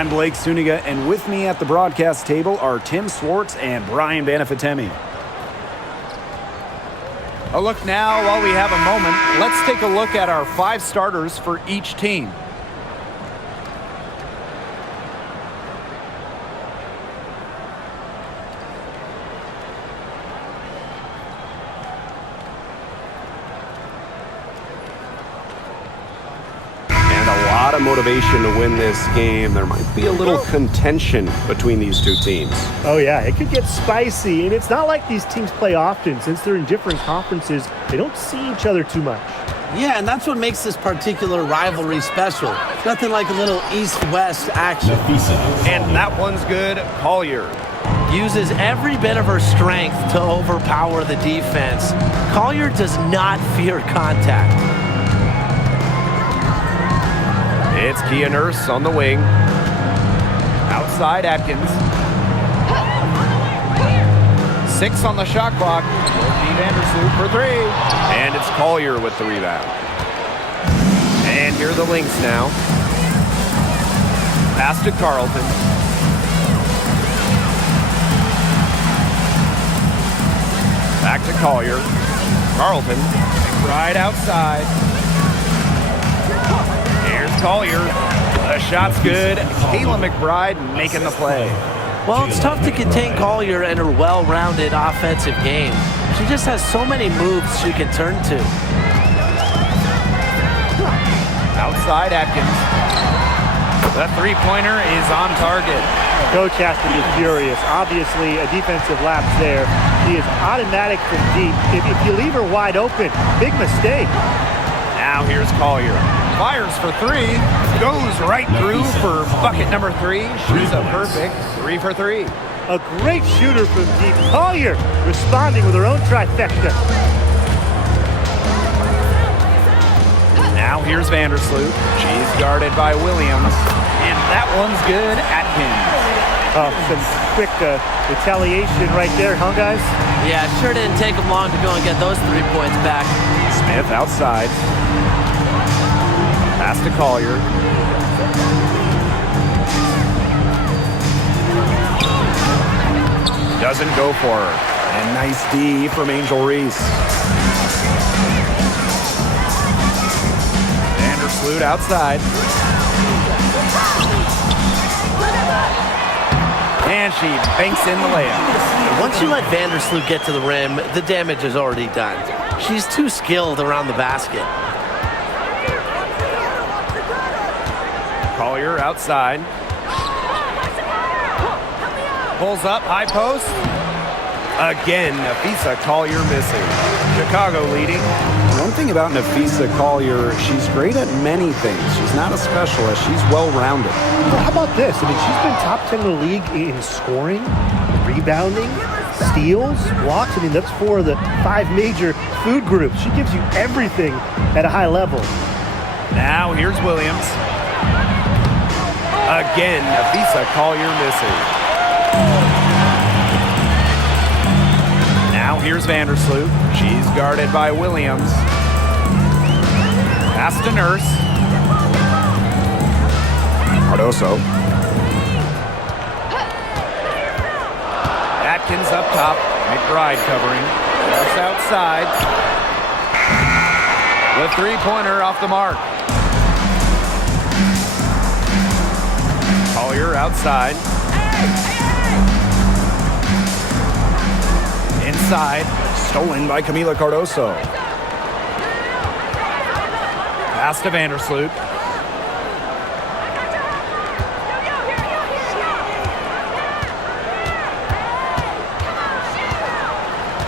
I'm Blake Suniga, and with me at the broadcast table are Tim Swartz and Brian Banafitemi. A look now, while we have a moment, let's take a look at our 5 starters for each team. Motivation to win this game. There might be a little contention between these two teams. Oh yeah, it could get spicy, and it's not like these teams play often. Since they're in different conferences, they don't see each other too much. Yeah, and that's what makes this particular rivalry special. Nothing like a little east-west action. And that one's good. Collier uses every bit of her strength to overpower the defense. Collier does not fear contact. It's Kia Nurse on the wing. Outside Atkins. 6 on the shot clock. Vandersloot for 3. And it's Collier with the rebound. And here are the Lynx now. Pass to Carlton. Back to Collier. Carlton. Right outside. Here's Collier. The shot's good. Kayla McBride making the play. Well, it's tough to contain Collier and her well-rounded offensive game. She just has so many moves she can turn to. Outside Atkins. The three-pointer is on target. Coach has to be furious. Obviously, a defensive lapse there. She is automatic from deep. If you leave her wide open, big mistake. Now here's Collier. Fires for 3. Goes right through for bucket number 3. She's a perfect 3 for 3. A great shooter from deep. Collier responding with her own trifecta. Now here's Vandersloot. She's guarded by Williams. And that one's good. Atkins. Oh, some quick retaliation right there, huh, guys? Yeah, it sure didn't take them long to go and get those 3 points back. Smith outside. Pass to Collier. Doesn't go for her. And nice D from Angel Reese. Vandersloot outside. And she banks in the layup. Once you let Vandersloot get to the rim, the damage is already done. She's too skilled around the basket. Collier outside. Pulls up, high post. Again, Nafisa Collier missing. Chicago leading. One thing about Nafisa Collier, she's great at many things. She's not a specialist. She's well-rounded. Well, how about this? I mean, she's been top 10 in the league in scoring, rebounding, steals, blocks. I mean, that's 4 of the 5 major food groups. She gives you everything at a high level. Now here's Williams. Again, Nafisa Collier missing. Now here's Vandersloot. She's guarded by Williams. Pass to Nurse. Cardoso. Atkins up top. McBride covering. Nurse outside. The three-pointer off the mark. Collier outside. Inside. Stolen by Camila Cardoso. Pass to Vandersloot.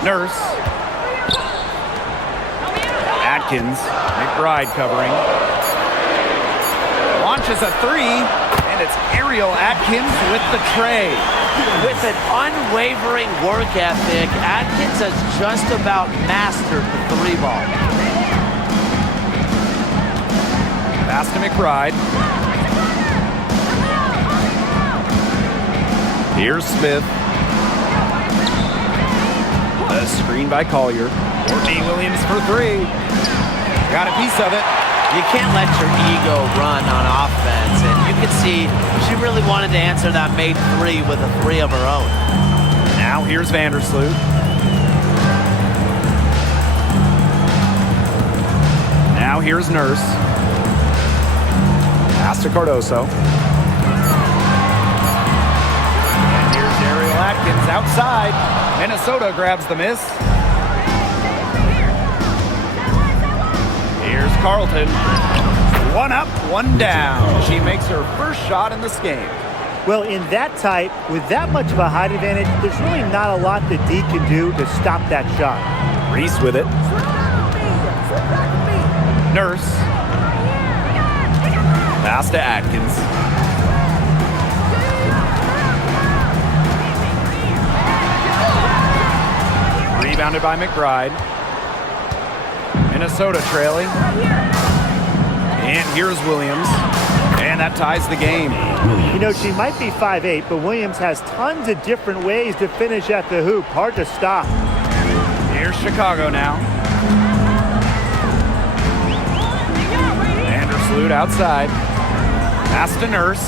Nurse. Atkins. McBride covering. Launches a 3. And it's Ariel Atkins with the tray. With an unwavering work ethic, Atkins has just about mastered the 3-ball. Pass to McBride. Here's Smith. The screen by Collier. Courtney Williams for 3. Got a piece of it. You can't let your ego run on offense, and you can see she really wanted to answer that made three with a three of her own. Now here's Vandersloot. Now here's Nurse. Pass to Cardoso. And here's Ariel Atkins outside. Minnesota grabs the miss. Here's Carlton. One up, one down. She makes her first shot in this game. Well, in that tight, with that much of a height advantage, there's really not a lot that D can do to stop that shot. Reese with it. Nurse. Pass to Atkins. Rebounded by McBride. Minnesota trailing. And here's Williams. And that ties the game. You know, she might be 5'8", but Williams has tons of different ways to finish at the hoop. Hard to stop. Here's Chicago now. Vandersloot outside. Pass to Nurse.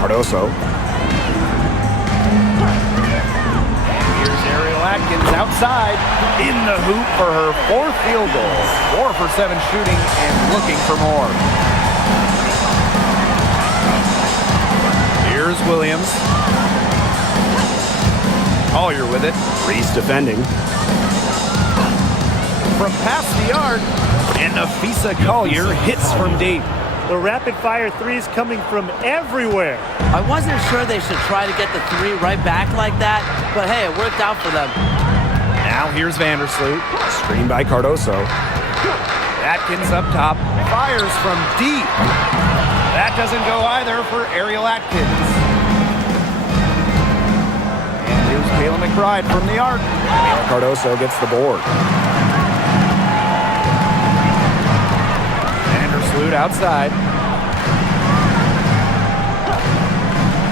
Cardoso. And here's Ariel Atkins outside in the hoop for her fourth field goal. 4 for 7 shooting and looking for more. Here's Williams. Collier with it. Reese defending. From past the arc, and Nafisa Collier hits from deep. The rapid-fire threes coming from everywhere. I wasn't sure they should try to get the three right back like that, but hey, it worked out for them. Now here's Vandersloot. Screened by Cardoso. Atkins up top. Fires from deep. That doesn't go either for Ariel Atkins. And here's Kayla McBride from the arc. Cardoso gets the board. Vandersloot outside.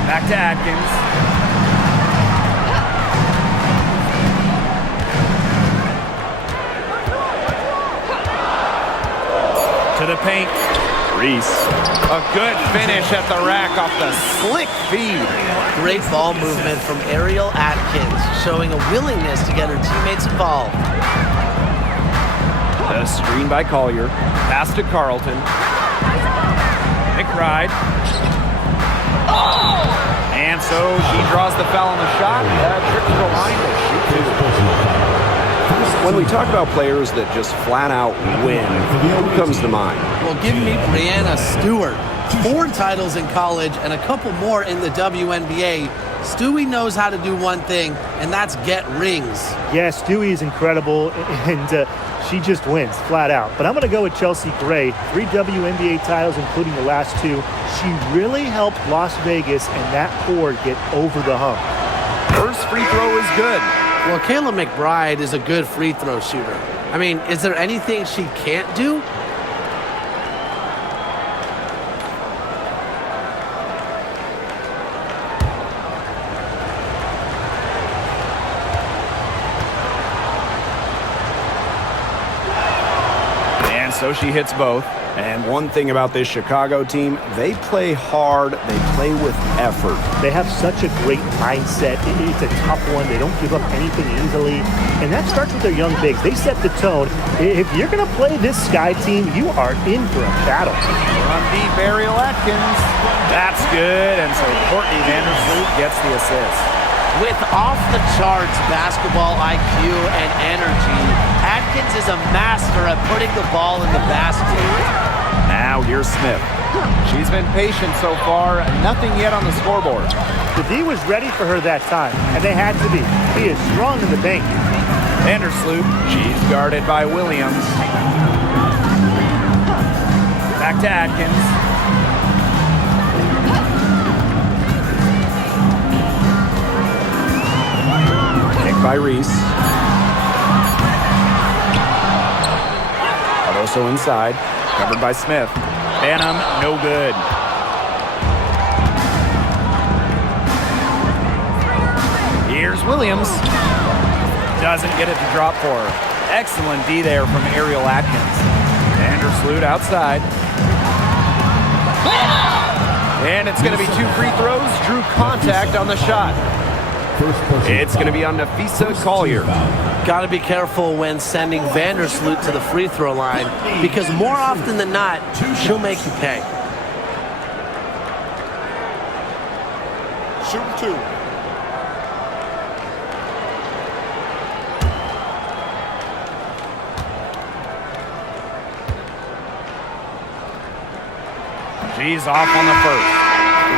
Back to Atkins. To the paint. Reese. A good finish at the rack off the slick feed. Great ball movement from Ariel Atkins, showing a willingness to get her teammates involved. The screen by Collier. Pass to Carlton. McBride. And so she draws the foul on the shot. Trips the line to shoot two. When we talk about players that just flat out win, who comes to mind? Well, give me Brianna Stewart. 4 titles in college and a couple more in the WNBA. Stewie knows how to do one thing, and that's get rings. Yeah, Stewie is incredible, and she just wins, flat out. But I'm going to go with Chelsea Gray. 3 WNBA titles, including the last 2. She really helped Las Vegas and that core get over the hump. First free throw is good. Well, Kayla McBride is a good free throw shooter. I mean, is there anything she can't do? And so she hits both. And one thing about this Chicago team, they play hard, they play with effort. They have such a great mindset. It's a tough one. They don't give up anything easily. And that starts with their young bigs. They set the tone. If you're going to play this Sky team, you are in for a battle. From deep, Ariel Atkins. That's good. And so Courtney Vandersloot gets the assist. With off-the-charts basketball IQ and energy, Atkins is a master at putting the ball in the basket. Now here's Smith. She's been patient so far. Nothing yet on the scoreboard. The D was ready for her that time, and they had to be. He is strong in the paint. Vandersloot. She's guarded by Williams. Back to Atkins. By Reese. Cardoso inside. Covered by Smith. Banham, no good. Here's Williams. Doesn't get it to drop for her. Excellent D there from Ariel Atkins. Vandersloot outside. And it's going to be 2 free throws. Drew contact on the shot. It's going to be on Nafisa Collier. Got to be careful when sending Vandersloot to the free throw line because more often than not, she'll make you pay. Shooting 2. She's off on the first.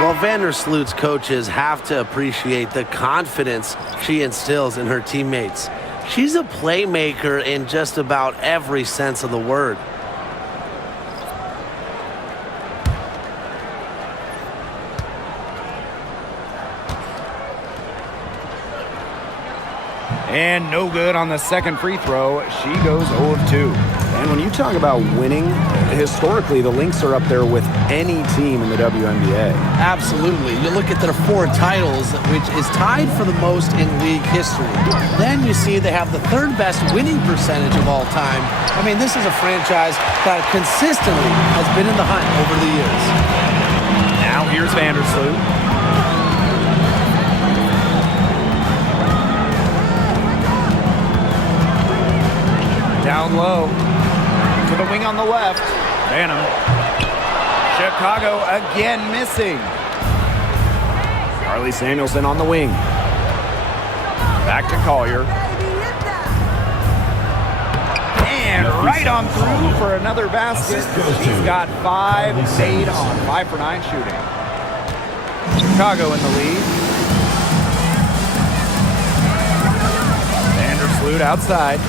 Well, Vandersloot's coaches have to appreciate the confidence she instills in her teammates. She's a playmaker in just about every sense of the word. And no good on the second free throw. She goes 0 of 2. And when you talk about winning, historically, the Lynx are up there with any team in the WNBA. Absolutely. You look at their 4 titles, which is tied for the most in league history. Then you see they have the 3rd best winning percentage of all time. I mean, this is a franchise that consistently has been in the hunt over the years. Now here's Vandersloot. Down low. To the wing on the left. Phantom. Chicago again missing. Carly Samuelson on the wing. Back to Collier. And right on through for another basket. She's got 5 made on 5 for 9 shooting. Chicago in the lead. Vandersloot outside.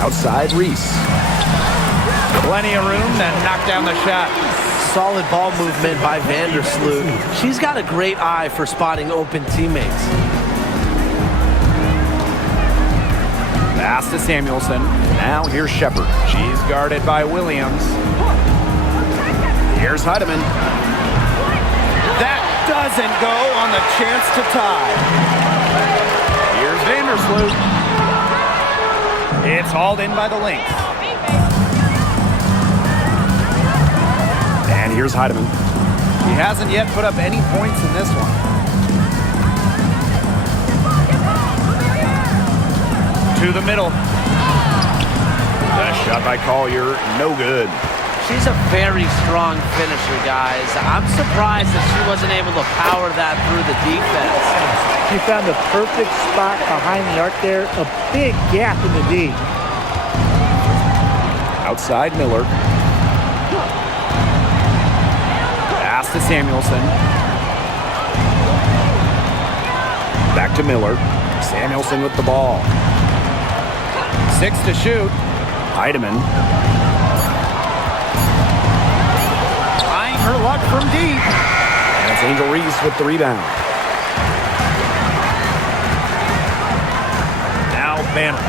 Outside Reese. Plenty of room, then knock down the shot. Solid ball movement by Vandersloot. She's got a great eye for spotting open teammates. Pass to Samuelson. Now here's Shepard. She's guarded by Williams. Here's Heidemann. That doesn't go on the chance to tie. Here's Vandersloot. It's hauled in by the Lynx. And here's Heidemann. He hasn't yet put up any points in this one. To the middle. The shot by Collier, no good. She's a very strong finisher, guys. I'm surprised that she wasn't able to power that through the defense. She found the perfect spot behind the arc there, a big gap in the D. Outside Miller. Pass to Samuelson. Back to Miller. Samuelson with the ball. 6 to shoot. Heidemann. Trying her luck from deep. And it's Angel Reese with the rebound. Now Banner.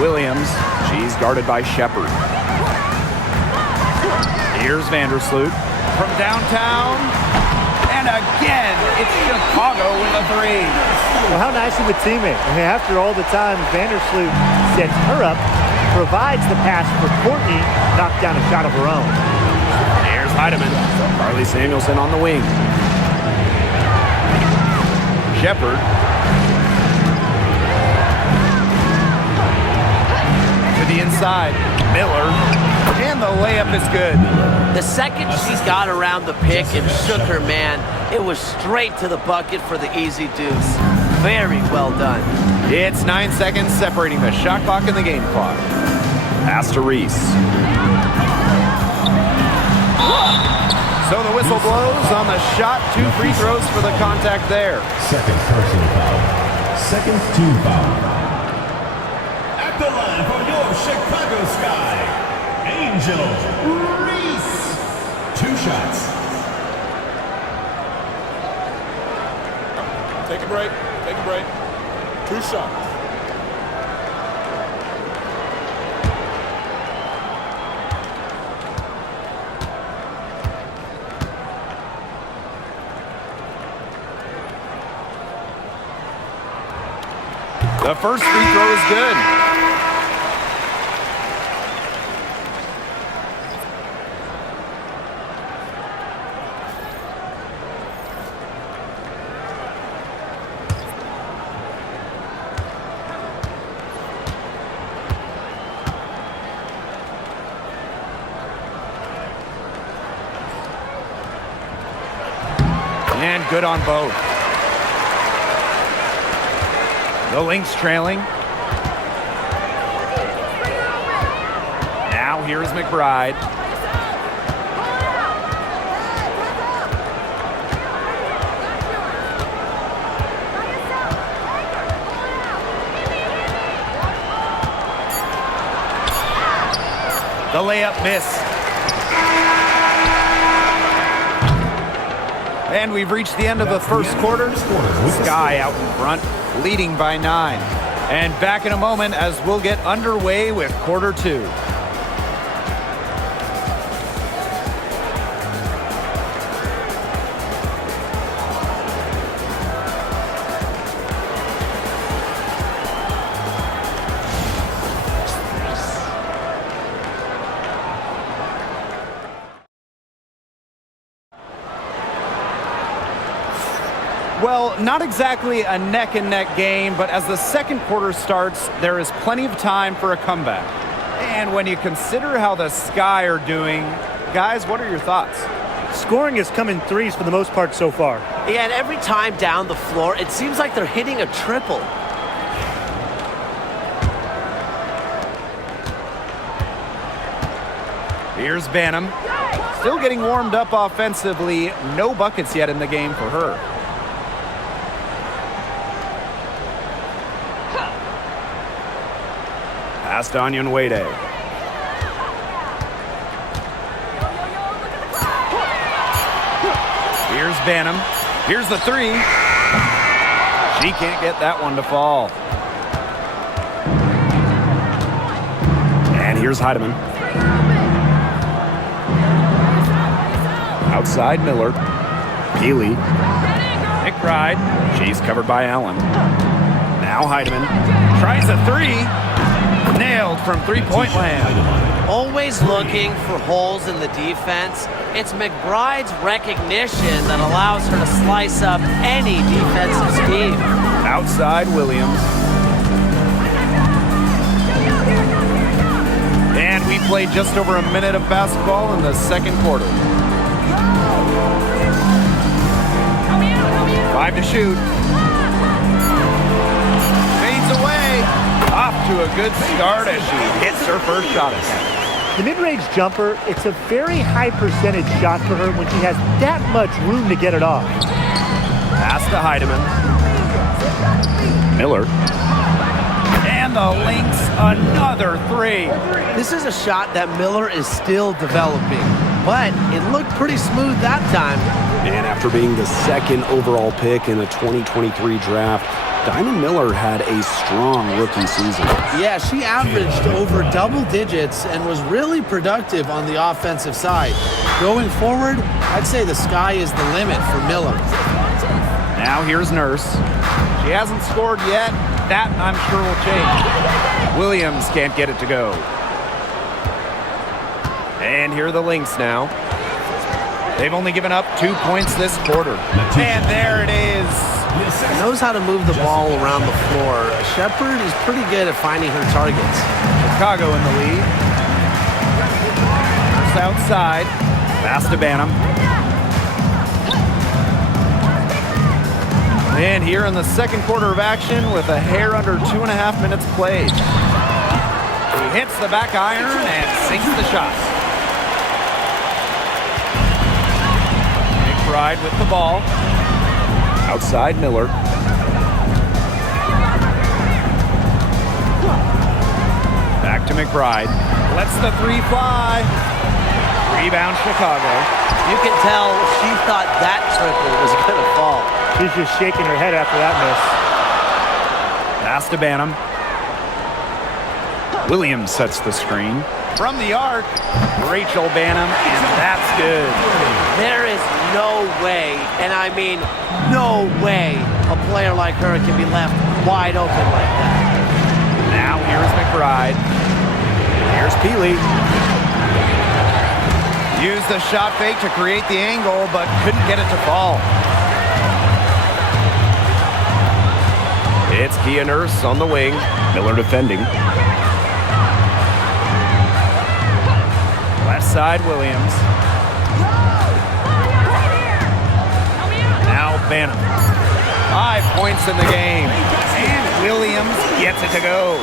Williams. She's guarded by Shepard. Here's Vandersloot from downtown. And again, it's Chicago with a 3. Well, how nice of a teammate. I mean, after all the time Vandersloot sets her up, provides the pass for Courtney, knocked down a shot of her own. Here's Heidemann. Carly Samuelson on the wing. Shepard. To the inside. Miller. And the layup is good. The second she got around the pick and shook her man, it was straight to the bucket for the easy deuce. Very well done. It's 9 seconds separating the shot clock and the game clock. Pass to Reese. So the whistle blows on the shot. 2 free throws for the contact there. Second personal foul. Second team foul. At the line for your Chicago Sky, Angel Reese. 2 shots. Take a break. Take a break. 2 shots. The first free throw is good. and good on both. The Lynx trailing. Now here's McBride. The layup miss. And we've reached the end of the first quarter. Sky out in front, leading by 9. And back in a moment as we'll get underway with quarter 2. Well, not exactly a neck-and-neck game, but as the second quarter starts, there is plenty of time for a comeback. And when you consider how the Sky are doing, guys, what are your thoughts? Scoring has come in threes for the most part so far. Yeah, and every time down the floor, it seems like they're hitting a triple. Here's Banham. Still getting warmed up offensively. No buckets yet in the game for her. Pass to Onion Wade. Here's Banham. Here's the 3. She can't get that one to fall. And here's Heidemann. Outside Miller. Peely. McBride. She's covered by Allen. Now Heidemann. Tries a 3. Nailed from three-point land. Always looking for holes in the defense. It's McBride's recognition that allows her to slice up any defensive scheme. Outside Williams. And we played just over a minute of basketball in the second quarter. 5 to shoot. Fades away. Off to a good start as she hits her first shot attempt. The mid-range jumper, it's a very high percentage shot for her when she has that much room to get it off. Pass to Heidemann. Miller. And the Lynx, another 3. This is a shot that Miller is still developing, but it looked pretty smooth that time. And after being the second overall pick in the 2023 draft, Diamond Miller had a strong rookie season. Yeah, she averaged over double digits and was really productive on the offensive side. Going forward, I'd say the sky is the limit for Miller. Now here's Nurse. She hasn't scored yet. That, I'm sure, will change. Williams can't get it to go. And here are the Lynx now. They've only given up 2 points this quarter. And there it is. He knows how to move the ball around the floor. Shepard is pretty good at finding her targets. Chicago in the lead. First outside. Pass to Banham. And here in the second quarter of action with a hair under 2.5 minutes played. He hits the back iron and sinks the shot. McBride with the ball. Outside Miller. Back to McBride. Lets the 3 fly. Rebound Chicago. You can tell she thought that triple was going to fall. She's just shaking her head after that miss. Pass to Banham. Williams sets the screen. From the arc, Rachel Banham, and that's good. There is no way, and I mean no way, a player like her can be left wide open like that. Now here's McBride. Here's Peely. Used the shot fake to create the angle, but couldn't get it to fall. It's Kia Nurse on the wing. Miller defending. Left side, Williams. Now Banham. 5 points in the game. And Williams gets it to go.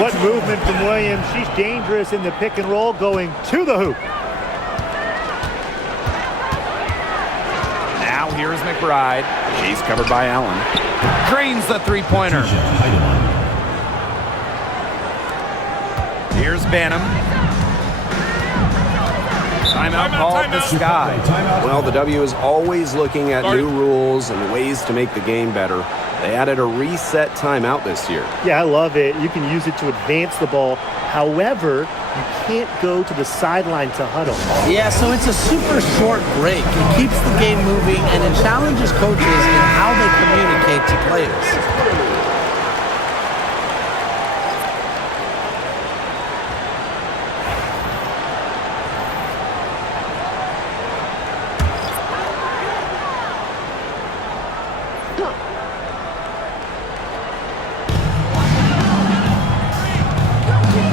What movement from Williams. She's dangerous in the pick and roll going to the hoop. Now here's McBride. She's covered by Allen. Drains the three-pointer. Here's Banham. Timeout called the Sky. Well, the W is always looking at new rules and ways to make the game better. They added a reset timeout this year. Yeah, I love it. You can use it to advance the ball. However, you can't go to the sideline to huddle. Yeah, so it's a super short break. It keeps the game moving, and it challenges coaches in how they communicate to players.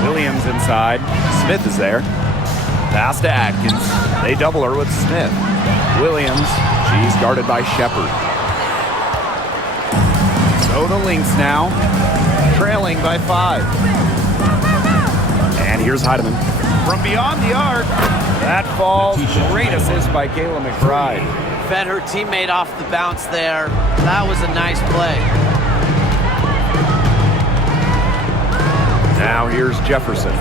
Williams inside. Smith is there. Pass to Atkins. They double her with Smith. Williams. She's guarded by Shepard. So the Lynx now, trailing by 5. And here's Heidemann. From beyond the arc, that falls. Great assist by Kayla McBride. Fed her teammate off the bounce there. That was a nice play. Now here's Jefferson.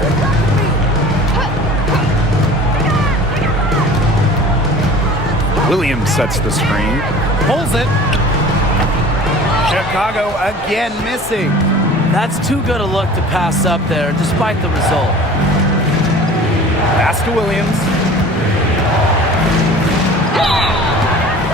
Williams sets the screen. Pulls it. Chicago again missing. That's too good a look to pass up there, despite the result. Pass to Williams.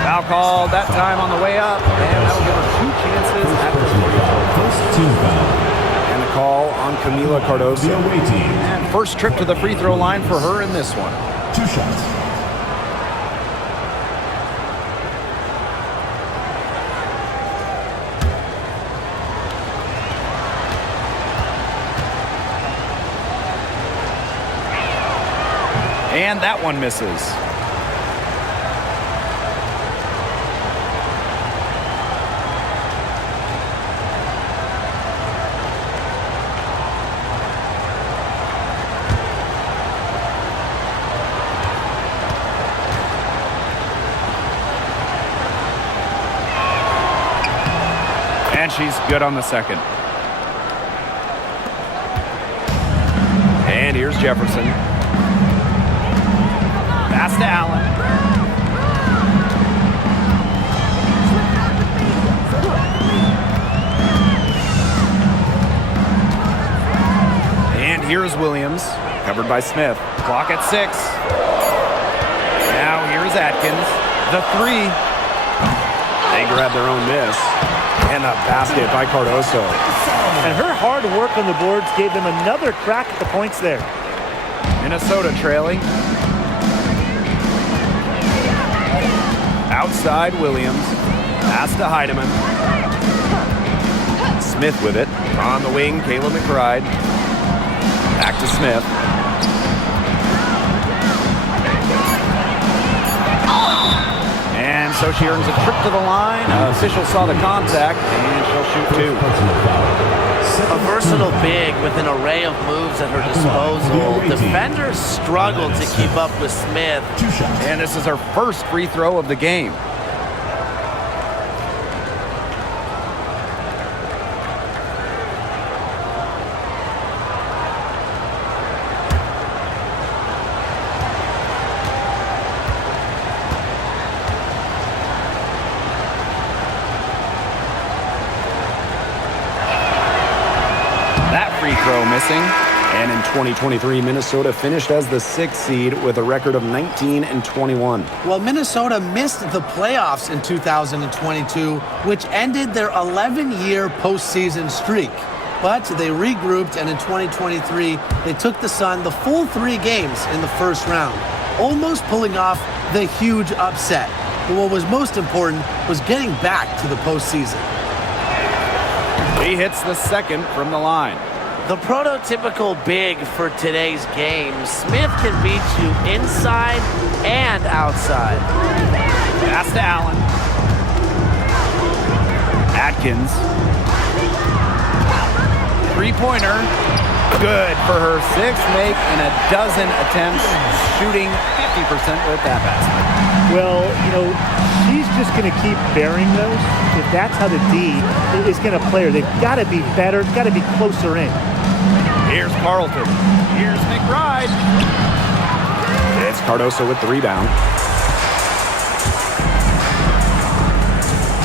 Foul called that time on the way up. And that'll give her 2 chances at the free throw. First team foul. And the call on Camila Cardoso. The away team. And first trip to the free throw line for her in this one. 2 shots. And that one misses. And she's good on the second. And here's Jefferson. Pass to Allen. And here's Williams, covered by Smith. Clock at 6. Now here's Atkins. The 3. They grab their own miss. And a basket by Cardoso. And her hard work on the boards gave them another crack at the points there. Minnesota trailing. Outside Williams. Pass to Heidemann. Smith with it. On the wing, Kayla McBride. Back to Smith. And so she earns a trip to the line. Official saw the contact, and she'll shoot 2. A versatile big with an array of moves at her disposal. Defenders struggled to keep up with Smith. And this is her first free throw of the game. Free throw missing. And in 2023, Minnesota finished as the 6th seed with a record of 19-21. Well, Minnesota missed the playoffs in 2022, which ended their 11-year postseason streak. But they regrouped, and in 2023, they took the Sun the full 3 games in the first round, almost pulling off the huge upset. But what was most important was getting back to the postseason. He hits the second from the line. The prototypical big for today's game. Smith can beat you inside and outside. Pass to Allen. Atkins. Three-pointer. Good for her sixth make in a dozen attempts, shooting 50% with that basket. Well, she's just going to keep bearing those. If that's how the D is going to play her, they've got to be better, got to be closer in. Here's Carlton. Here's McBride. It's Cardoso with the rebound.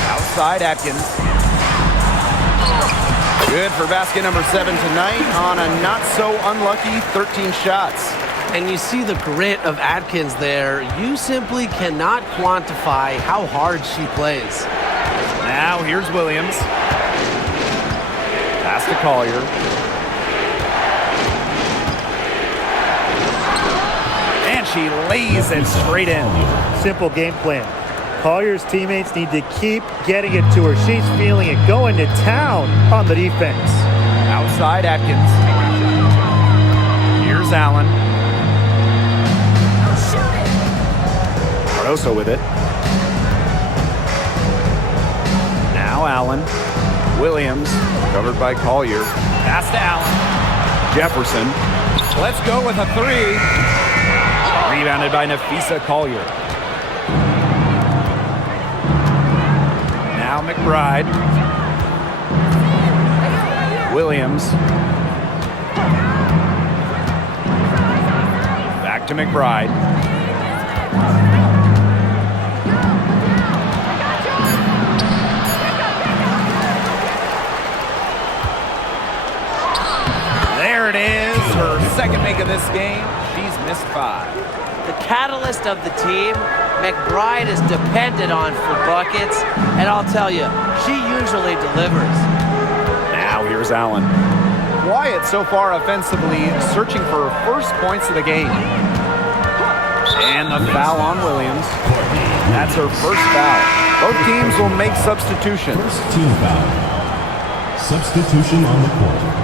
Outside Atkins. Good for basket number 7 tonight on a not-so-unlucky 13 shots. And you see the grit of Atkins there. You simply cannot quantify how hard she plays. Now here's Williams. Pass to Collier. And she lays it straight in. Simple game plan. Collier's teammates need to keep getting it to her. She's feeling it, going to town on the defense. Outside Atkins. Here's Allen. Cardoso with it. Now Allen. Williams, covered by Collier. Pass to Allen. Jefferson. Let's go with a three. Rebounded by Nafisa Collier. Now McBride. Williams. Back to McBride. There it is, her second make of this game. She's missed 5. The catalyst of the team, McBride is depended on for buckets, and I'll tell you, she usually delivers. Now here's Allen. Wyatt so far offensively searching for her first points of the game. And the foul on Williams. That's her first foul. Both teams will make substitutions. First team foul. Substitution on the court.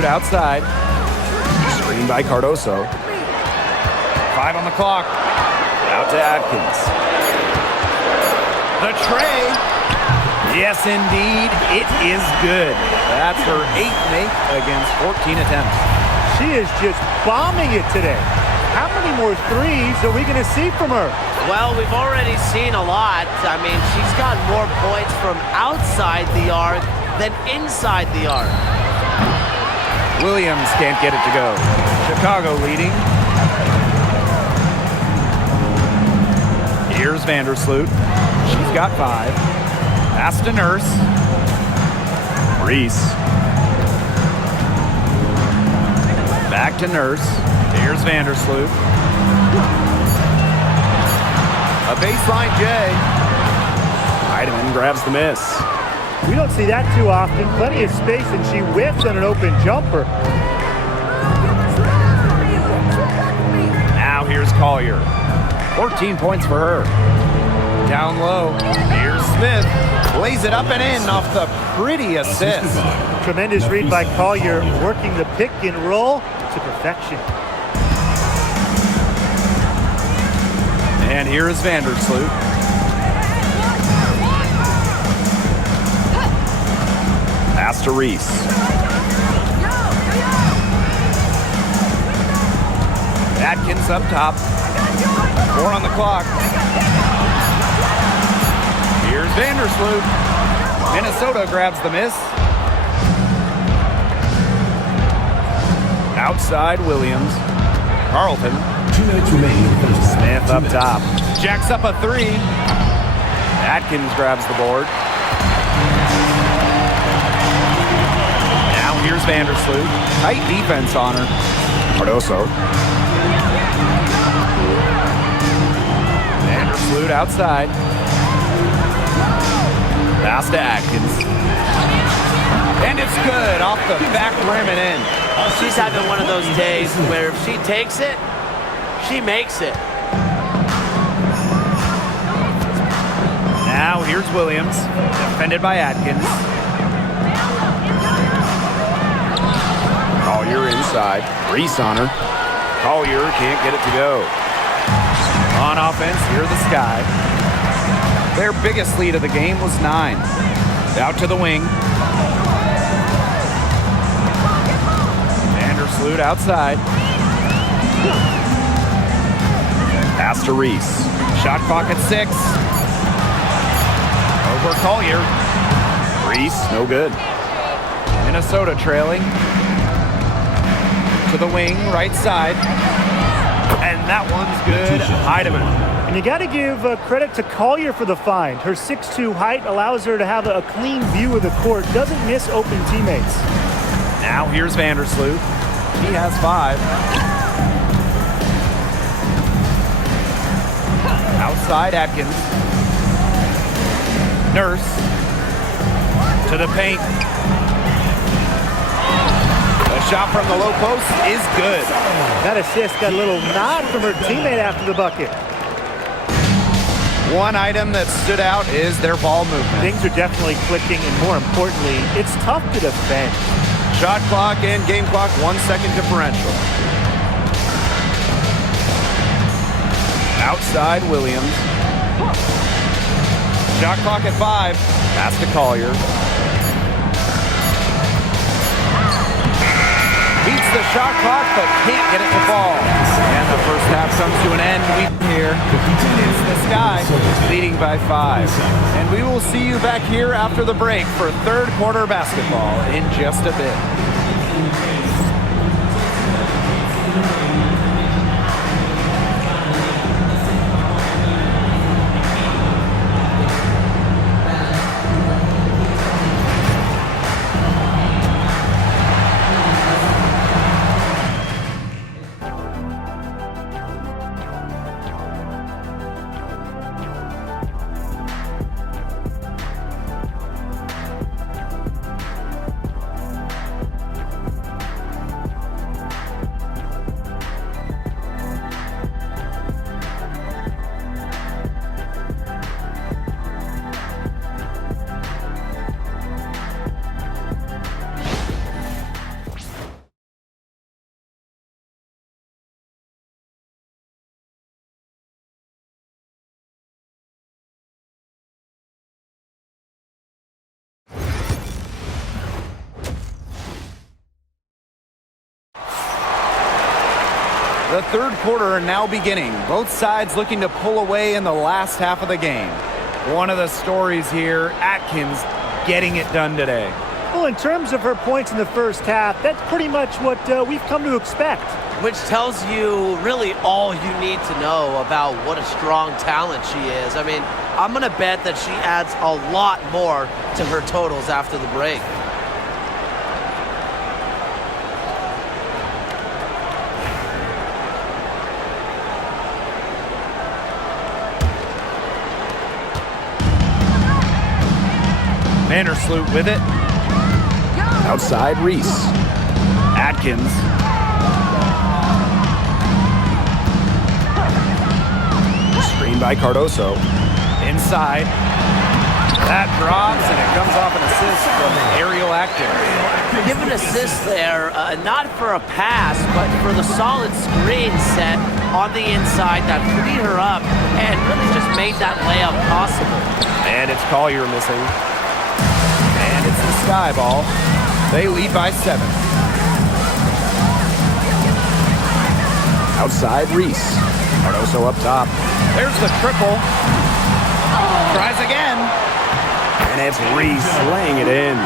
Outside. Screen by Cardoso. 5 on the clock. Out to Atkins. The tray. Yes, indeed. It is good. That's her 8th make against 14 attempts. She is just bombing it today. How many more threes are we going to see from her? Well, we've already seen a lot. I mean, she's got more points from outside the arc than inside the arc. Williams can't get it to go. Chicago leading. Here's Vandersloot. She's got 5. Pass to Nurse. Reese. Back to Nurse. Here's Vandersloot. A baseline J. Heidemann grabs the miss. We don't see that too often. Plenty of space, and she whiffs on an open jumper. Now here's Collier. 14 points for her. Down low. Here's Smith. Lays it up and in off the pretty assist. Tremendous read by Collier, working the pick and roll to perfection. And here is Vandersloot. Pass to Reese. Atkins up top. 4 on the clock. Here's Vandersloot. Minnesota grabs the miss. Outside Williams. Carlton. 2 minutes remaining. Smith up top. Jacks up a 3. Atkins grabs the board. Now here's Vandersloot. Tight defense on her. Cardoso. Vandersloot outside. Pass to Atkins. And it's good off the back rim and in. She's having one of those days where if she takes it, she makes it. Now here's Williams, defended by Atkins. Collier inside. Reese on her. Collier can't get it to go. On offense, here the Sky. Their biggest lead of the game was 9. Out to the wing. Vandersloot outside. Pass to Reese. Shot clock at 6. Over Collier. Reese, no good. Minnesota trailing. To the wing, right side. And that one's good. Heidemann. And you got to give credit to Collier for the find. Her 6'2" height allows her to have a clean view of the court. Doesn't miss open teammates. Now here's Vandersloot. He has 5. Outside Atkins. Nurse. To the paint. The shot from the low post is good. That assist got a little nod from her teammate after the bucket. One item that stood out is their ball movement. Things are definitely clicking, and more importantly, it's tough to defend. Shot clock and game clock, 1 second differential. Outside Williams. Shot clock at 5. Pass to Collier. Beats the shot clock, but can't get it to fall. And the first half comes to an end. Here, it's the Sky leading by 5. And we will see you back here after the break for third quarter basketball in just a bit. The third quarter now beginning. Both sides looking to pull away in the last half of the game. One of the stories here, Atkins getting it done today. Well, in terms of her points in the first half, that's pretty much what we've come to expect. Which tells you really all you need to know about what a strong talent she is. I mean, I'm going to bet that she adds a lot more to her totals after the break. Vandersloot with it. Outside Reese. Atkins. Screen by Cardoso. Inside. That drops, and it comes off an assist from Ariel Atkins. Give an assist there, not for a pass, but for the solid screen set on the inside that freed her up and really just made that layup possible. And it's Collier missing. And it's the Sky ball. They lead by 7. Outside Reese. Cardoso up top. There's the triple. Tries again. And it's Reese laying it in.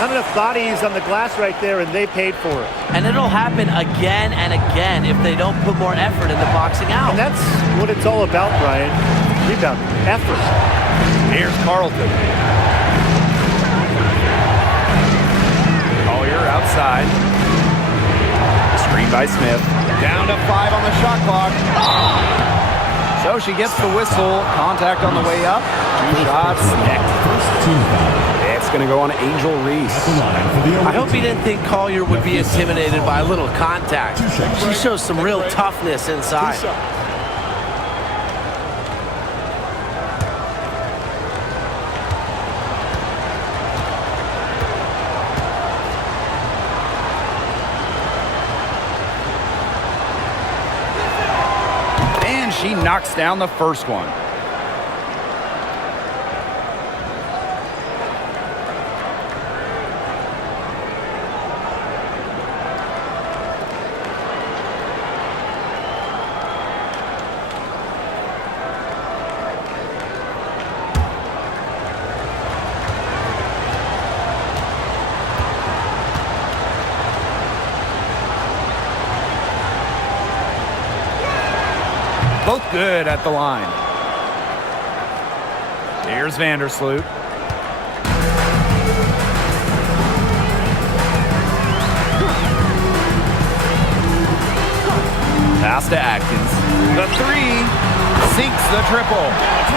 Not enough bodies on the glass right there, and they paid for it. And it'll happen again and again if they don't put more effort into boxing out. And that's what it's all about, Brian. Rebound, effort. Here's Carlton. Collier outside. Screen by Smith. Down to 5 on the shot clock. So she gets the whistle. Contact on the way up. 2 shots. It's going to go on Angel Reese. I hope he didn't think Collier would be intimidated by a little contact. She shows some real toughness inside. she knocks down the first one. Both good at the line. Here's Vandersloot. Pass to Atkins. The three sinks the triple.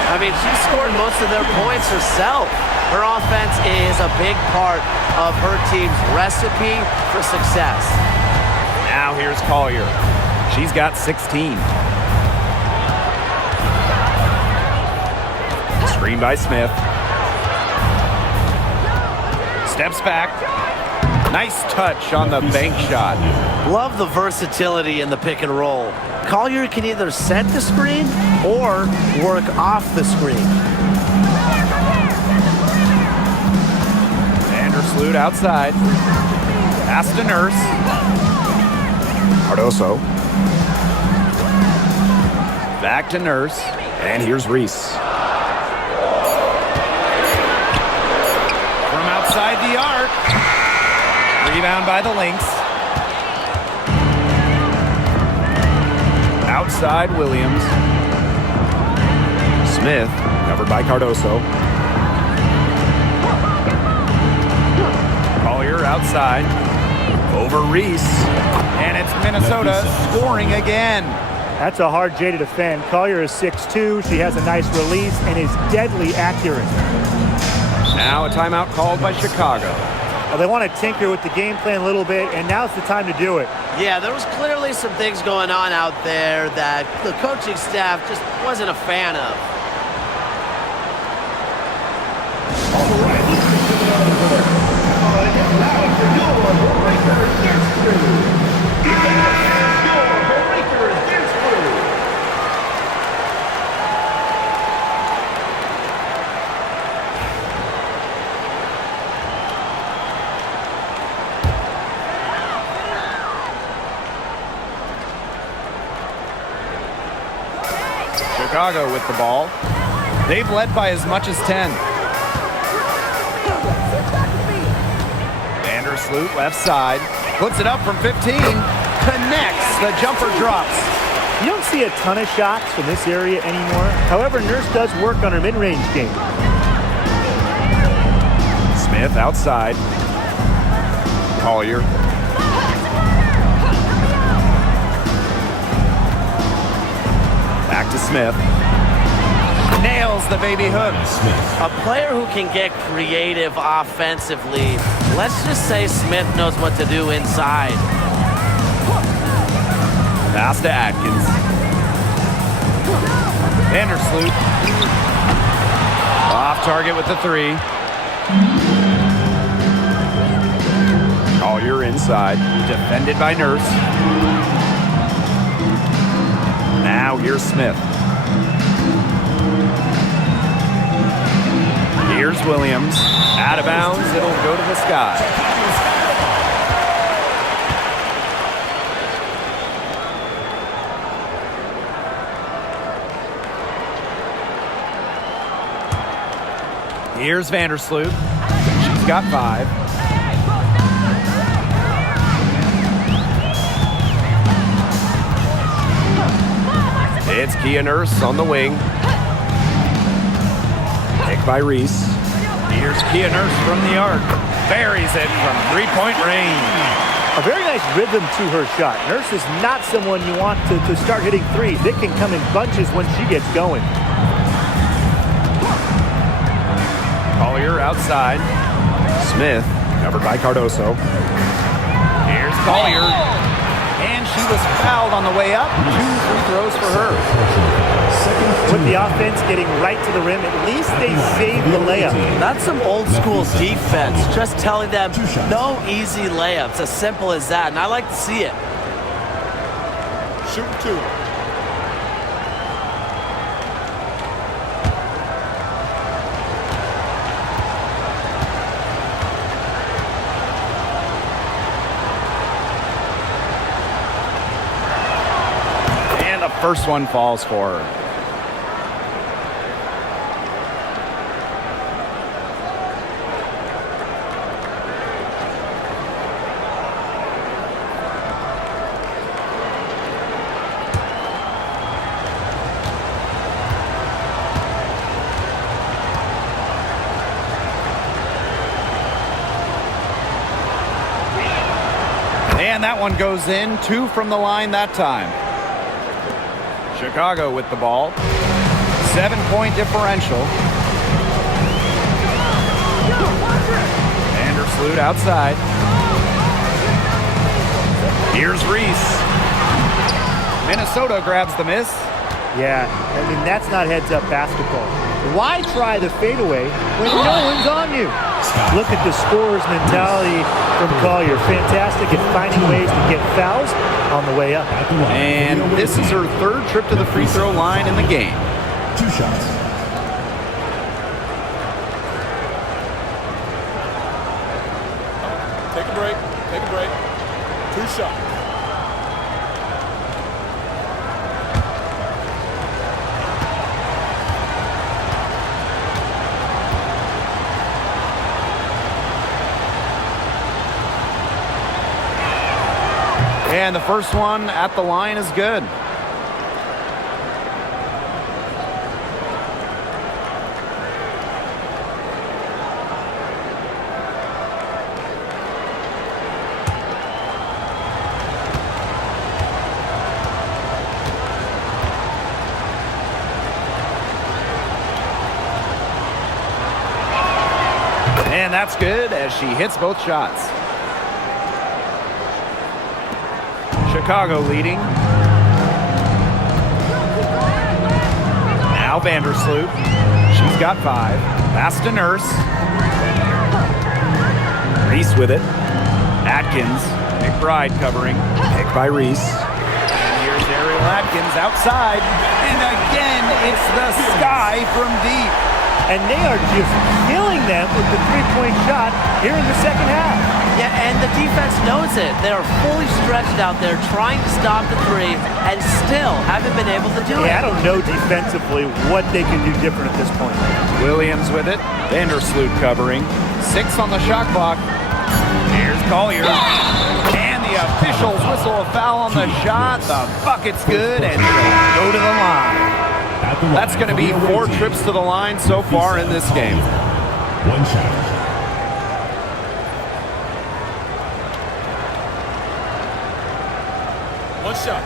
I mean, she scored most of their points herself. Her offense is a big part of her team's recipe for success. Now here's Collier. She's got 16. Screen by Smith. Steps back. Nice touch on the bank shot. Love the versatility in the pick and roll. Collier can either set the screen or work off the screen. Vandersloot outside. Pass to Nurse. Cardoso. Back to Nurse. And here's Reese. From outside the arc. Rebound by the Lynx. Outside Williams. Smith, covered by Cardoso. Collier outside. Over Reese. And it's Minnesota scoring again. That's a hard J to defend. Collier is 6'2". She has a nice release and is deadly accurate. Now a timeout called by Chicago. Well, they want to tinker with the game plan a little bit, and now's the time to do it. Yeah, there was clearly some things going on out there that the coaching staff just wasn't a fan of. All right, listeners to the other now for your Breaker Dance Crew. Your Breaker Dance Crew. Chicago with the ball. They've led by as much as 10. Vandersloot left side. Puts it up from 15. Connects. The jumper drops. You don't see a ton of shots from this area anymore. However, Nurse does work on her mid-range game. Smith outside. Collier. Back to Smith. Nails the baby hook. A player who can get creative offensively. Let's just say Smith knows what to do inside. Pass to Atkins. Vandersloot. Off target with the three. Collier inside. Defended by Nurse. Now here's Smith. Here's Williams. Out of bounds. It'll go to the sky. Here's Vandersloot. She's got 5. It's Kia Nurse on the wing. Pick by Reese. Here's Kia Nurse from the arc. Buries it from three-point range. A very nice rhythm to her shot. Nurse is not someone you want to start hitting threes. It can come in bunches when she gets going. Collier outside. Smith, covered by Cardoso. Here's Collier. And she was fouled on the way up. 2 free throws for her. With the offense getting right to the rim, at least they saved the layup. That's some old school defense. Just telling them no easy layups. As simple as that. And I like to see it. Shoot 2. first one falls for her. And that one goes in. 2 from the line that time. Chicago with the ball. 7-point differential. Vandersloot outside. Here's Reese. Minnesota grabs the miss. Yeah, I mean, that's not heads-up basketball. Why try the fadeaway when no one's on you? Look at the scorer's mentality from Collier. Fantastic at finding ways to get fouls on the way up. And this is her 3rd trip to the free throw line in the game. 2 shots. Take a break. Take a break. 2 shots. And the first one at the line is good. And that's good as she hits both shots. Chicago leading. Now Vandersloot. She's got 5. Pass to Nurse. Reese with it. Atkins. McBride covering. Pick by Reese. And here's Ariel Atkins outside. And again, it's the sky from deep. And they are just killing them with the three-point shot here in the second half. Yeah, and the defense knows it. They are fully stretched out there trying to stop the 3 and still haven't been able to do it. I don't know defensively what they can do different at this point. Williams with it. Vandersloot covering. 6 on the shot clock. Here's Collier. And the officials whistle a foul on the shot. The bucket's good and she'll go to the line. That's going to be 4 trips to the line so far in this game. 1 shot. One shot.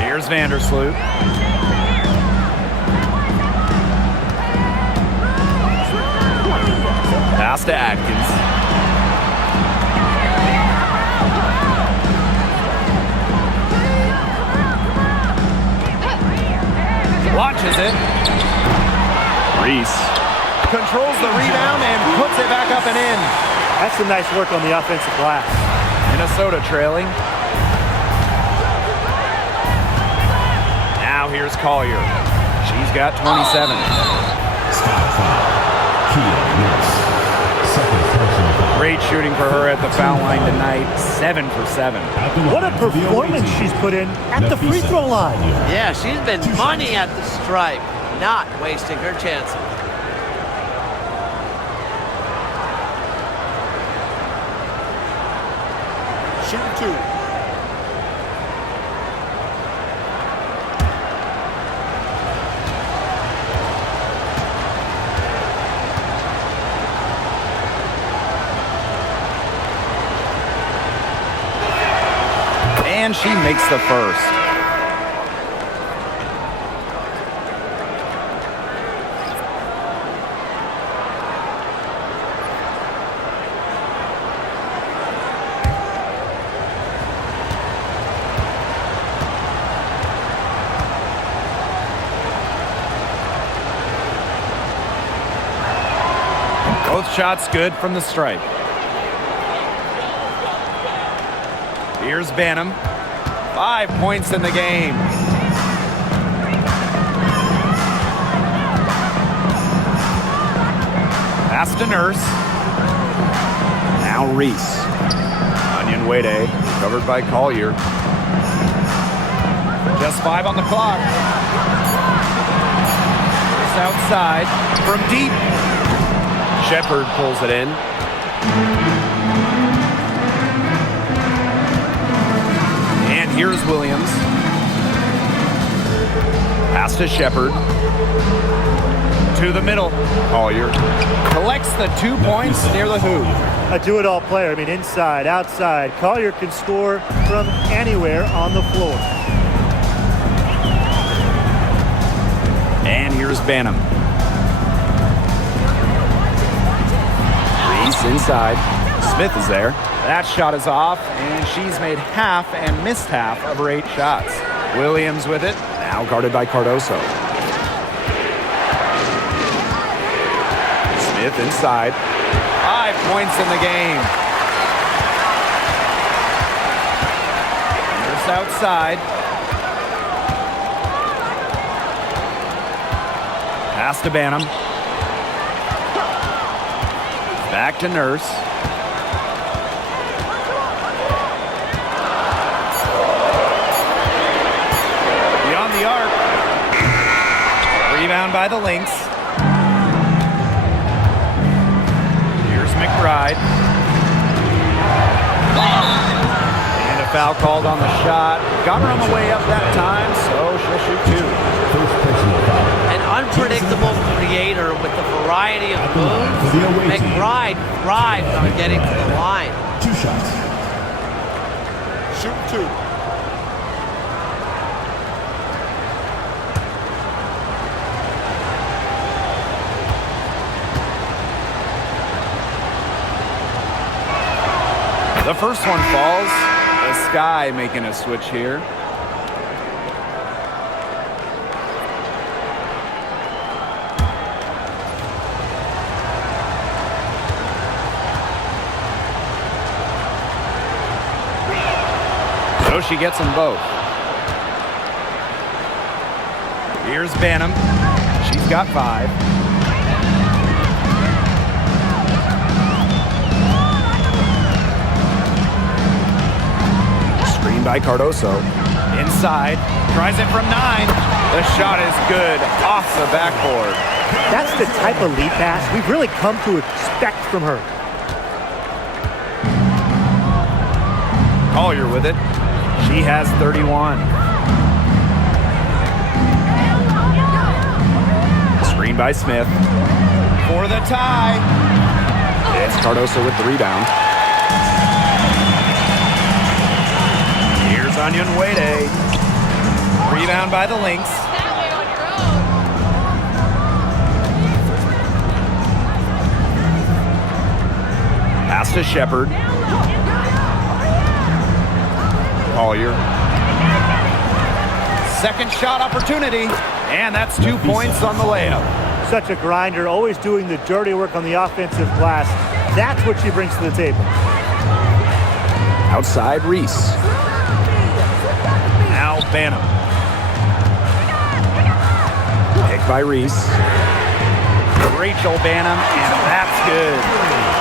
Here's Vandersloot. Pass to Atkins. Launches it. Reese controls the rebound and puts it back up and in. That's some nice work on the offensive glass. Minnesota trailing. Now here's Collier. She's got 27. Great shooting for her at the foul line tonight. 7 for 7. What a performance she's put in at the free throw line. Yeah, she's been money at the stripe, not wasting her chances. Shooting 2. And she makes the first. Both shots good from the stripe. Here's Banham. 5 points in the game. Pass to Nurse. Now Reese. Onion Wade, covered by Collier. Just 5 on the clock. Just outside from deep. Shepard pulls it in. And here's Williams. Pass to Shepard. To the middle. Collier collects the 2 points near the hoop. A do-it-all player. I mean, inside, outside. Collier can score from anywhere on the floor. And here's Banham. Reese inside. Smith is there. That shot is off, and she's made half and missed half of her 8 shots. Williams with it. Now guarded by Cardoso. Smith inside. 5 points in the game. Nurse outside. Pass to Banham. Back to Nurse. Beyond the arc. Rebound by the Lynx. Here's McBride. And a foul called on the shot. Got her on the way up that time, so she'll shoot 2. First personal foul. An unpredictable creator with the variety of moves. McBride thrives on getting to the line. 2 shots. Shoot 2. The first one falls. The Sky making a switch here. So she gets them both. Here's Banham. She's got 5. Screen by Cardoso. Inside. Tries it from 9. The shot is good. Off the backboard. That's the type of lead pass we've really come to expect from her. Collier with it. She has 31. Screen by Smith. For the tie. It's Cardoso with the rebound. Here's Onion Wade. Rebound by the Lynx. Pass to Shepard. Collier. Second shot opportunity, and that's 2 points on the layup. Such a grinder, always doing the dirty work on the offensive glass. That's what she brings to the table. Outside Reese. Now Banham. Picked by Reese. Rachel Banham, and that's good.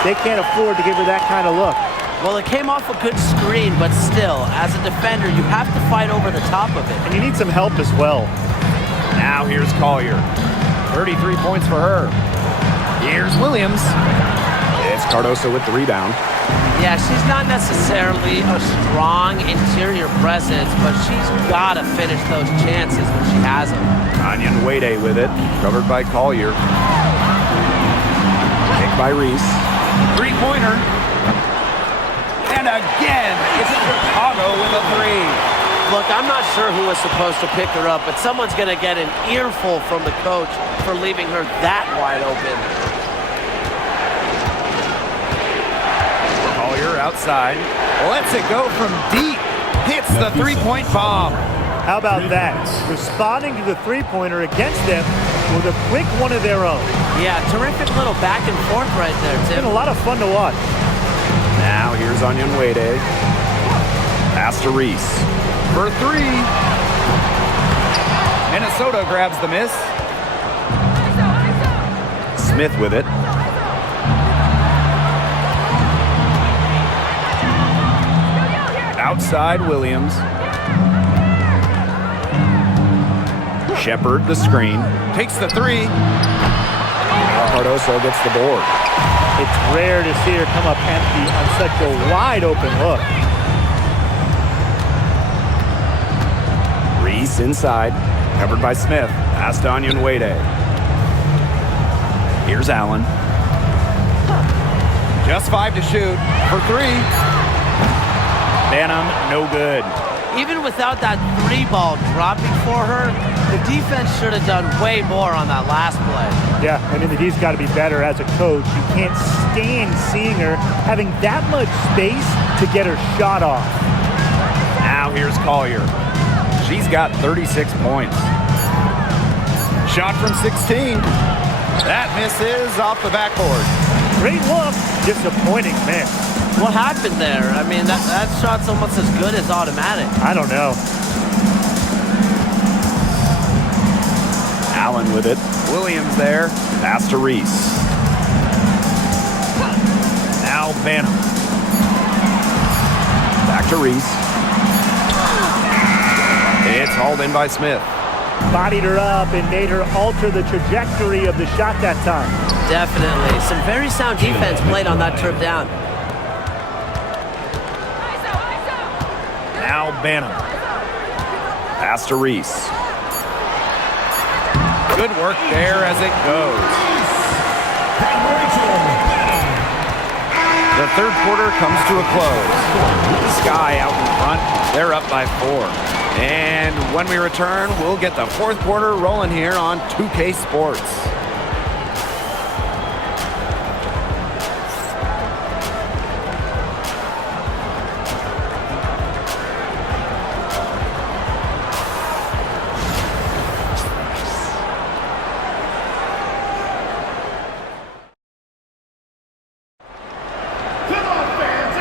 They can't afford to give her that kind of look. Well, it came off a good screen, but still, as a defender, you have to fight over the top of it. And you need some help as well. Now here's Collier. 33 points for her. Here's Williams. It's Cardoso with the rebound. Yeah, she's not necessarily a strong interior presence, but she's got to finish those chances when she has them. Onion Wade with it. Covered by Collier. Picked by Reese. 3-pointer. And again, it's Chicago with a 3. Look, I'm not sure who was supposed to pick her up, but someone's going to get an earful from the coach for leaving her that wide open. Collier outside. Lets it go from deep. Hits the 3-point bomb. How about that? Responding to the three-pointer against them with a quick one of their own. Yeah, terrific little back and forth right there, It's Tim. been a lot of fun to watch. Now here's Onion Wade. Pass to Reese. For three. Minnesota grabs the miss. Smith with it. Outside Williams. Shepard the screen. Takes the three. Cardoso gets the board. It's rare to see her come up empty on such a wide open look. Reese inside. Covered by Smith. Pass to Onyenwede. Here's Allen. Just 5 to shoot. For three. Banham, no good. Even without that three ball dropping for her, the defense should have done way more on that last play. Yeah, I mean, the D's got to be better as a coach. You can't stand seeing her having that much space to get her shot off. Now here's Collier. She's got 36 points. Shot from 16. That misses off the backboard. Great look, disappointing miss. What happened there? I mean, that shot's almost as good as automatic. I don't know. Allen with it. Williams there. Pass to Reese. Now Banham. Back to Reese. It's hauled in by Smith. Bodied her up and made her alter the trajectory of the shot that time. Definitely. Some very sound defense played on that trip down. Now Banham. Pass to Reese. Good work there as it goes. The third quarter comes to a close. Sky out in front. They're up by 4. And when we return, we'll get the fourth quarter rolling here on 2K Sports.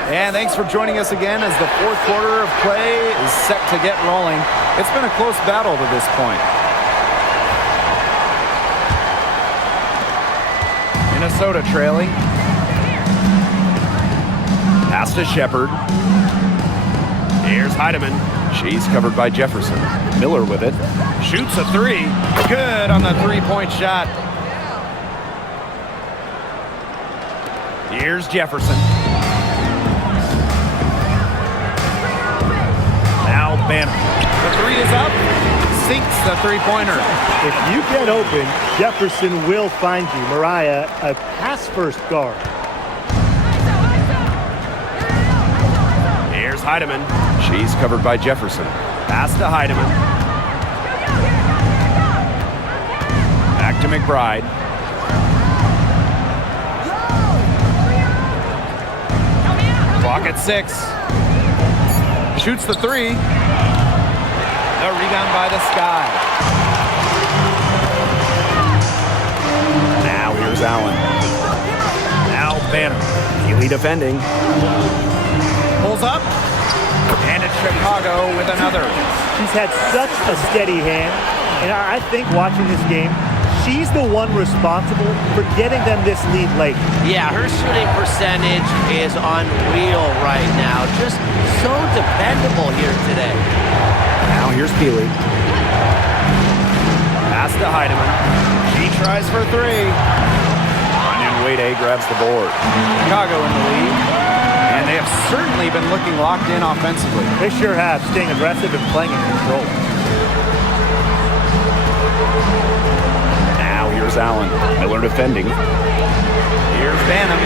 And thanks for joining us again as the fourth quarter of play is set to get rolling. It's been a close battle to this point. Minnesota trailing. Pass to Shepard. Here's Heidemann. She's covered by Jefferson. Miller with it. Shoots a three. Good on the three-point shot. Here's Jefferson. Now Banham. The three is up. Sinks the three-pointer. If you get open, Jefferson will find you. Mariah, a pass-first guard. Here's Heidemann. She's covered by Jefferson. Pass to Heidemann. Back to McBride. Clock at 6. Shoots the three. The rebound by the Sky. Now here's Allen. Now Banham. Healy defending. Pulls up. And it's Chicago with another. She's had such a steady hand, and I think watching this game, she's the one responsible for getting them this lead late. Yeah, her shooting percentage is unreal right now. Just so dependable here today. Now here's Peely. Pass to Heidemann. She tries for three. Onyenwede grabs the board. Chicago in the lead. And they have certainly been looking locked in offensively. They sure have, staying aggressive and playing in control. Now here's Allen. Miller defending. Here's Banham.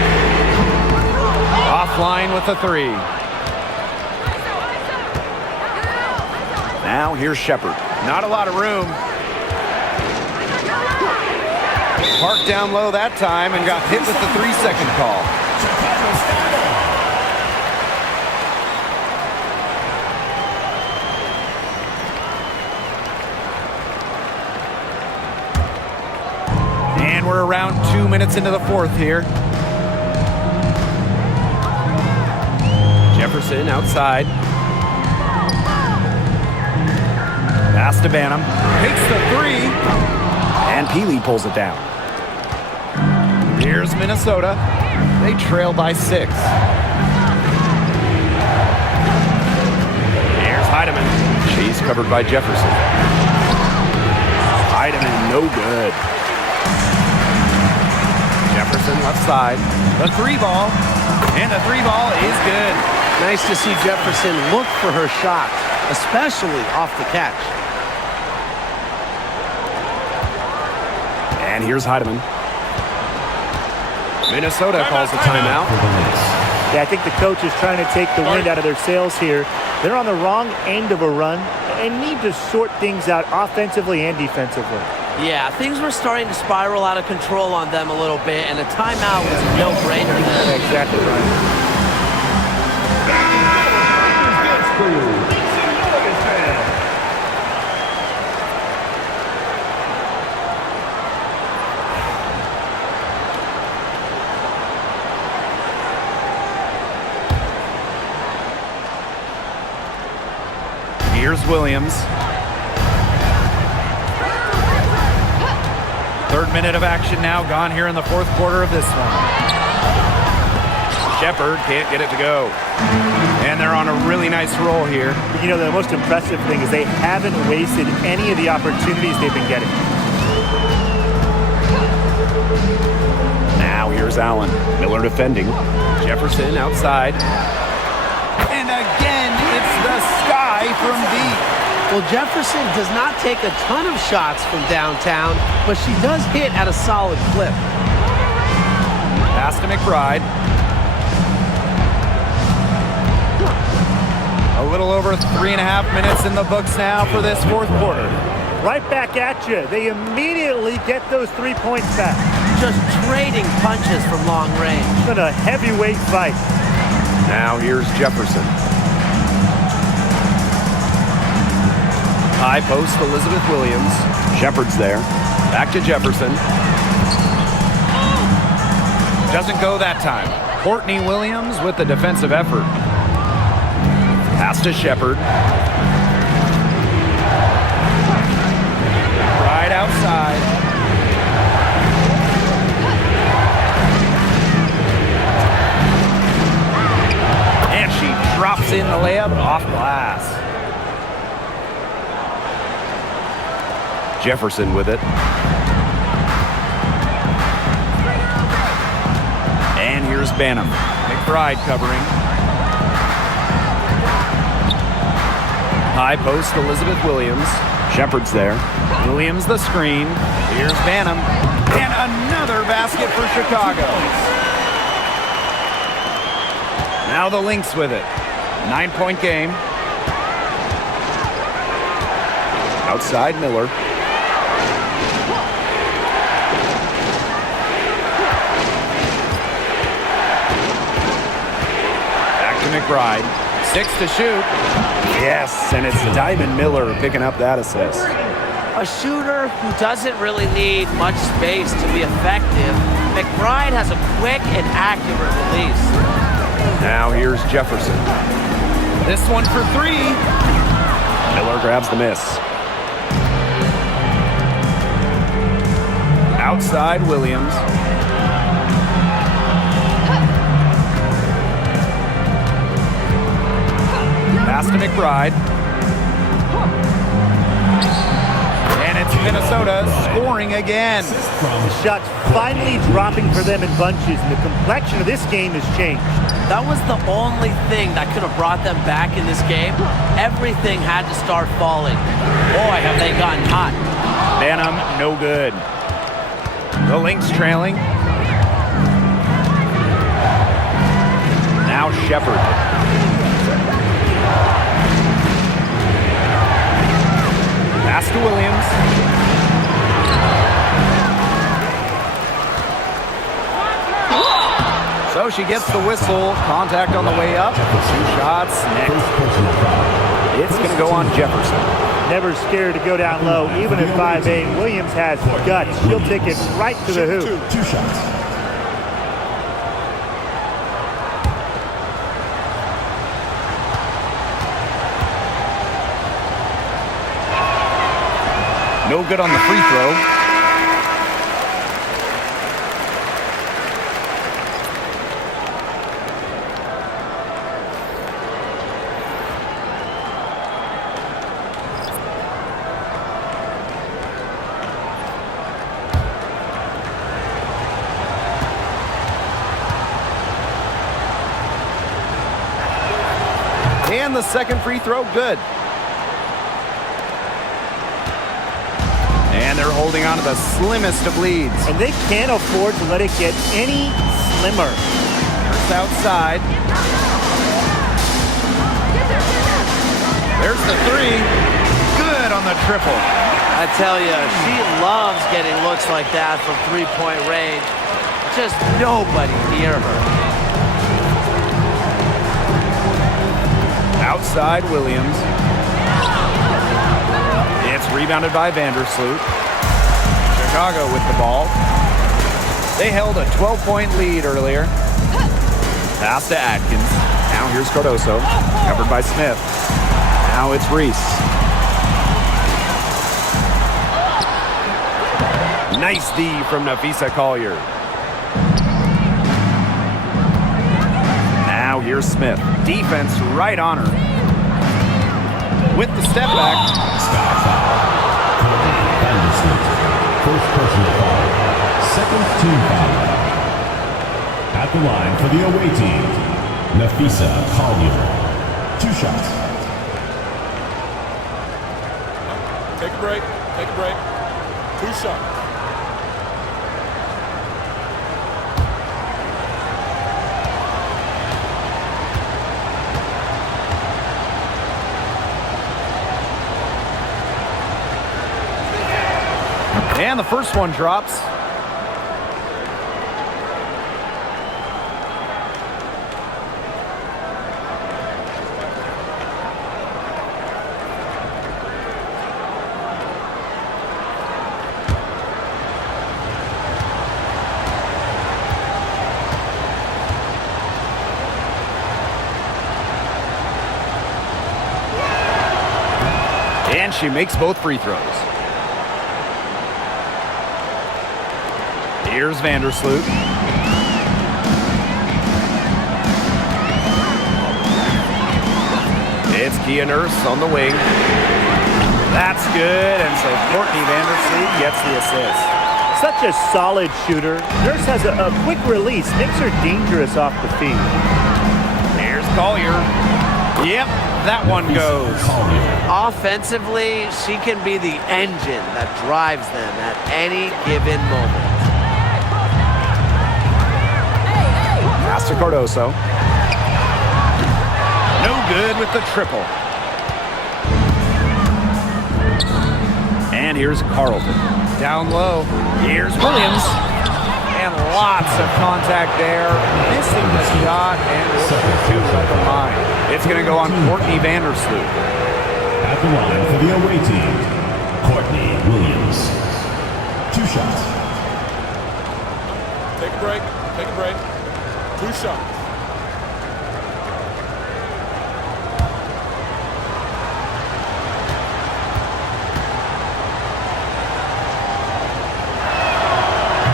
Offline with the three. Now here's Shepard. Not a lot of room. Parked down low that time and got hit with the 3-second call. And we're around 2 minutes into the fourth here. Jefferson outside. Pass to Banham. Takes the three. And Peely pulls it down. Here's Minnesota. They trail by 6. Here's Heidemann. She's covered by Jefferson. Heidemann, no good. Jefferson left side. The 3-ball. And the 3-ball is good. Nice to see Jefferson look for her shot, especially off the catch. And here's Heidemann. Minnesota calls a timeout. Yeah, I think the coach is trying to take the wind out of their sails here. They're on the wrong end of a run and need to sort things out offensively and defensively. Yeah, things were starting to spiral out of control on them a little bit, and a timeout was a no-brainer there. Exactly right. Here's Williams. 3rd minute of action now gone here in the 4th quarter of this one. Shepard can't get it to go. And they're on a really nice roll here. You know, the most impressive thing is they haven't wasted any of the opportunities they've been getting. Now here's Allen. Miller defending. Jefferson outside. And again, it's the sky from deep. Well, Jefferson does not take a ton of shots from downtown, but she does hit at a solid clip. Pass to McBride. A little over 3.5 minutes in the books now for this 4th quarter. Right back at you. They immediately get those 3 points back. Just trading punches from long range. It's been a heavyweight fight. Now here's Jefferson. High post, Elizabeth Williams. Shepard's there. Back to Jefferson. Doesn't go that time. Courtney Williams with the defensive effort. Pass to Shepard. Right outside. And she drops in the layup off glass. Jefferson with it. And here's Banham. McBride covering. High post, Elizabeth Williams. Shepard's there. Williams the screen. Here's Banham. And another basket for Chicago. Now the Lynx with it. 9-point game. Outside Miller. McBride. 6 to shoot. Yes, and it's Diamond Miller picking up that assist. A shooter who doesn't really need much space to be effective, McBride has a quick and accurate release. Now here's Jefferson. This one for 3. Miller grabs the miss. Outside Williams. Pass to McBride. And it's Minnesota scoring again. The shots finally dropping for them in bunches, and the complexion of this game has changed. That was the only thing that could have brought them back in this game. Everything had to start falling. Boy, have they gotten hot. Banham, no good. The Lynx trailing. Now Shepard. Pass to Williams. So she gets the whistle. Contact on the way up. 2 shots next. It's going to go on Jefferson. Never scared to go down low, even at 5'8". Williams has guts. She'll take it right to the hoop. 2 shots. No good on the free throw. And the second free throw, good. And they're holding on to the slimmest of leads. And they can't afford to let it get any slimmer. First outside. There's the three. Good on the triple. I tell you, she loves getting looks like that from three-point range. Just nobody near her. Outside Williams. It's rebounded by Vandersloot. Chicago with the ball. They held a 12-point lead earlier. Pass to Atkins. Now here's Cardoso. Covered by Smith. Now it's Reese. Nice D from Nafisa Collier. Now here's Smith. Defense right on her. With the step back. Foul. Vandersloot. First personal foul. Second team foul. At the line for the away team, Nafisa Collier. 2 shots. Take a break. 2 shots. And the first one drops. And she makes both free throws. Here's Vandersloot. It's Kia Nurse on the wing. That's good, and so Courtney Vandersloot gets the assist. Such a solid shooter. Nurse has a quick release. Knicks are dangerous off the feet. Here's Collier. Yep, that one goes. Offensively, she can be the engine that drives them at any given moment. Pass to Cardoso. No good with the triple. And here's Carlton. Down low. Here's Williams. And lots of contact there. Missing the shot and shoots at the line. It's going to go on Courtney Vandersloot. At the line for the away team, Courtney Williams. 2 shots. Take a break. 2 shots.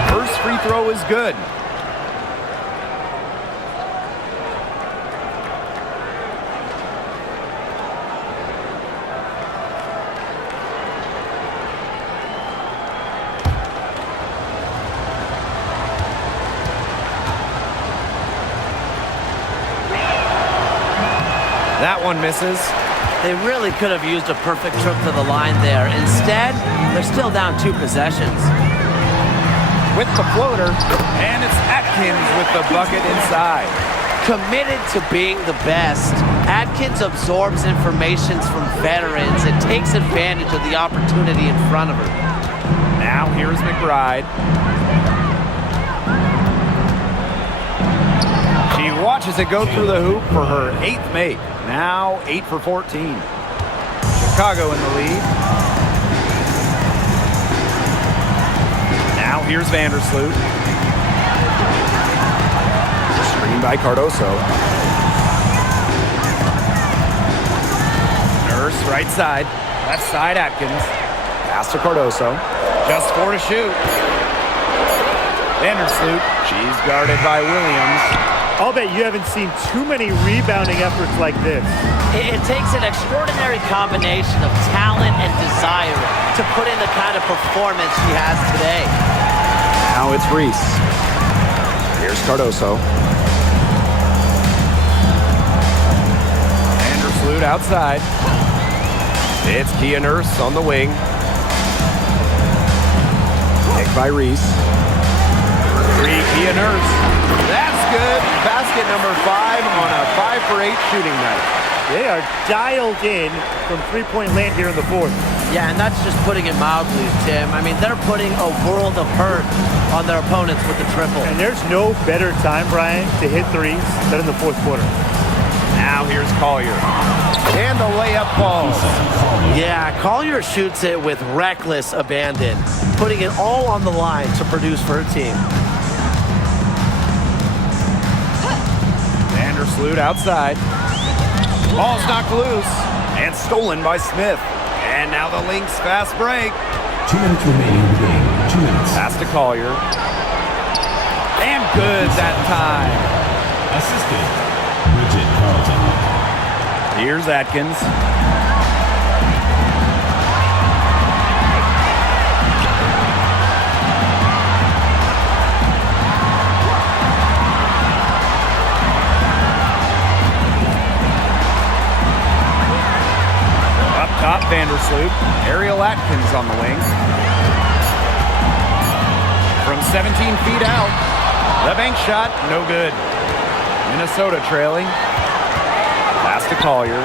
First free throw is good. That one misses. They really could have used a perfect trip to the line there. Instead, they're still down 2 possessions. With the floater, and it's Atkins with the bucket inside. Committed to being the best, Atkins absorbs information from veterans and takes advantage of the opportunity in front of her. Now here's McBride. She watches it go through the hoop for her 8th make. Now 8 for 14. Chicago in the lead. Now here's Vandersloot. Screen by Cardoso. Nurse right side. Left side Atkins. Pass to Cardoso. Just 4 to shoot. Vandersloot. She's guarded by Williams. I'll bet you haven't seen too many rebounding efforts like this. It takes an extraordinary combination of talent and desire to put in the kind of performance she has today. Now it's Reese. Here's Cardoso. Vandersloot outside. It's Kia Nurse on the wing. Picked by Reese. 3, Kia Nurse. That's good. Basket number 5 on a 5 for 8 shooting night. They are dialed in from three-point land here in the fourth. Yeah, and that's just putting it mildly, Tim. I mean, they're putting a world of hurt on their opponents with the triple. And there's no better time, Brian, to hit threes than in the fourth quarter. Now here's Collier. And the layup falls. Yeah, Collier shoots it with reckless abandon, putting it all on the line to produce for her team. Vandersloot outside. Ball's knocked loose and stolen by Smith. And now the Lynx fast break. 2 minutes remaining in the game. 2 minutes. Pass to Collier. And good that time. Assistant, Bridget Carlton. Here's Atkins. Up top, Vandersloot. Ariel Atkins on the wing. From 17 feet out. The bank shot, no good. Minnesota trailing. Pass to Collier.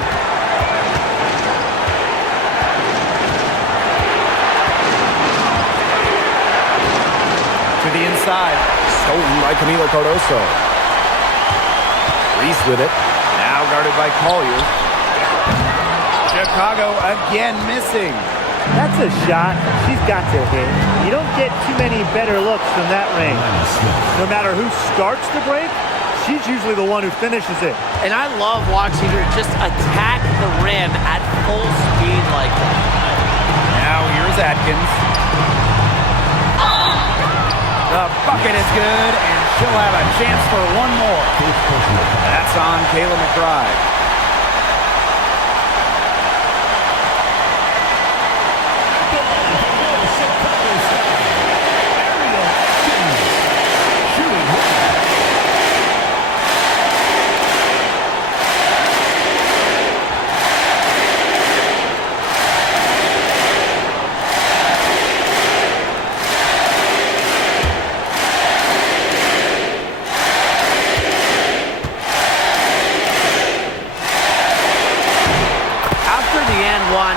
To the inside. Stolen by Camilo Cardoso. Reese with it. Now guarded by Collier. Chicago again missing. That's a shot she's got to hit. You don't get too many better looks from that range. No matter who starts the break, she's usually the one who finishes it. And I love watching her just attack the rim at full speed like that. Now here's Atkins. The bucket is good, and she'll have a chance for one more. That's on Kayla McBride.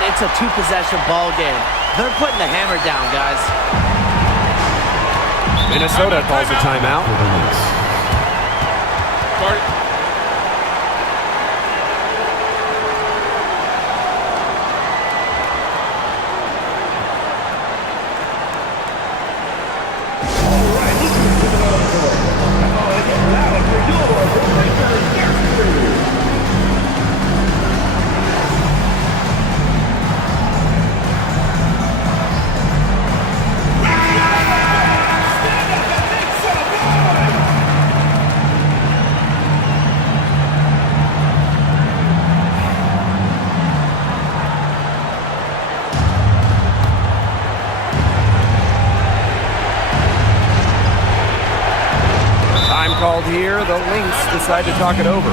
It's a 2-possession ball game. They're putting the hammer down, guys. Minnesota calls a timeout. For the Knicks. Start. Called here, the Lynx decide to talk it over.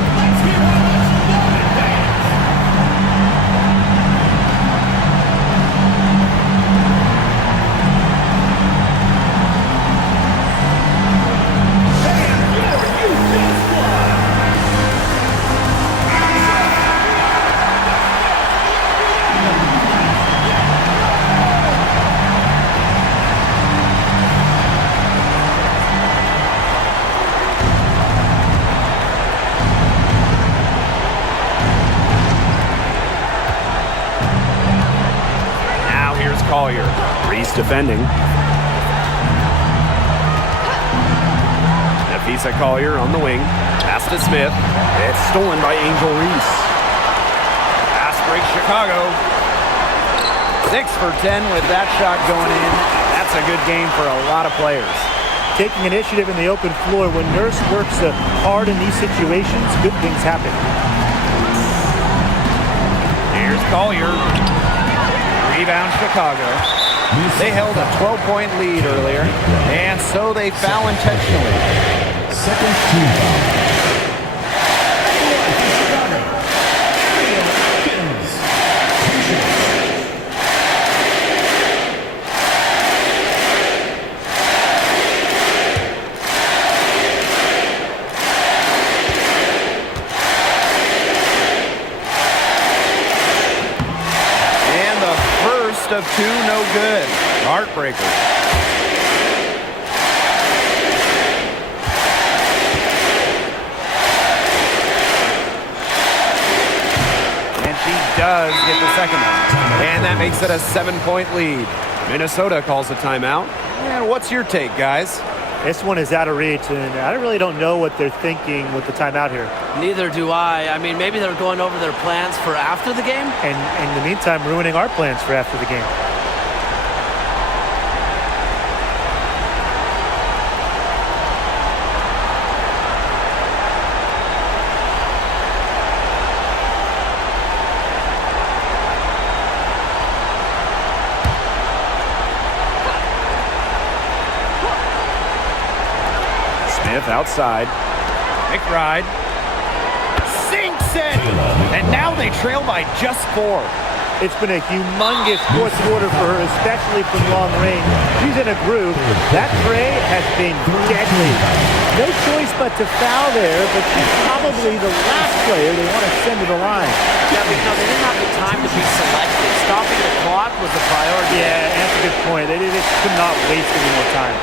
Collier. Reese defending. Nafisa Collier on the wing. Pass to Smith. It's stolen by Angel Reese. Pass break Chicago. 6 for 10 with that shot going in. That's a good game for a lot of players. Taking initiative in the open floor. When Nurse works hard in these situations, good things happen. Here's Collier. Rebound Chicago. They held a 12-point lead earlier, and so they foul intentionally. Second team foul. Of 2, no good. Heartbreaker. And she does get the second one. And that makes it a 7-point lead. Minnesota calls a timeout. And what's your take, guys? This one is out of reach, and I really don't know what they're thinking with the timeout here. Neither do I. I mean, maybe they're going over their plans for after the game. And in the meantime, ruining our plans for after the game. Outside. McBride sinks it, and now they trail by just 4. It's been a humongous fourth quarter for her, especially from long range. She's in a groove. That tray has been deadly. No choice but to foul there, but she's probably the last player they want to send to the line. Yeah, but no, they didn't have the time to be selective. Stopping the clock was the priority. Yeah, that's a good point. They just could not waste any more time.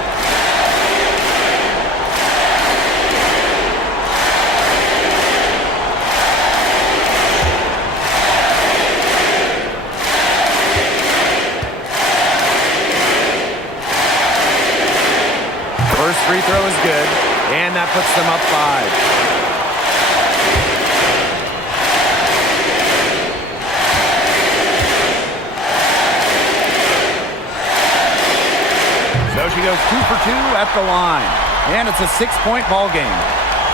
First free throw is good, and that puts them up 5. So she goes 2 for 2 at the line, and it's a 6-point ball game.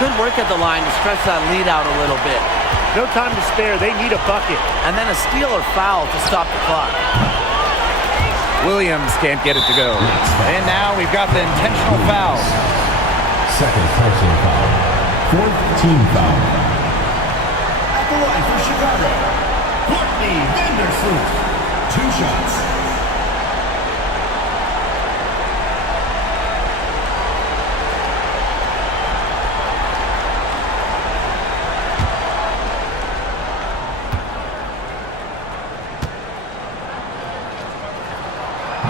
Good work at the line to stretch that lead out a little bit. No time to spare. They need a bucket. And then a steal or foul to stop the clock. Williams can't get it to go. And now we've got the intentional foul. Second personal foul. Fourth team foul. At the line for Chicago, Courtney Vandersloot. 2 shots.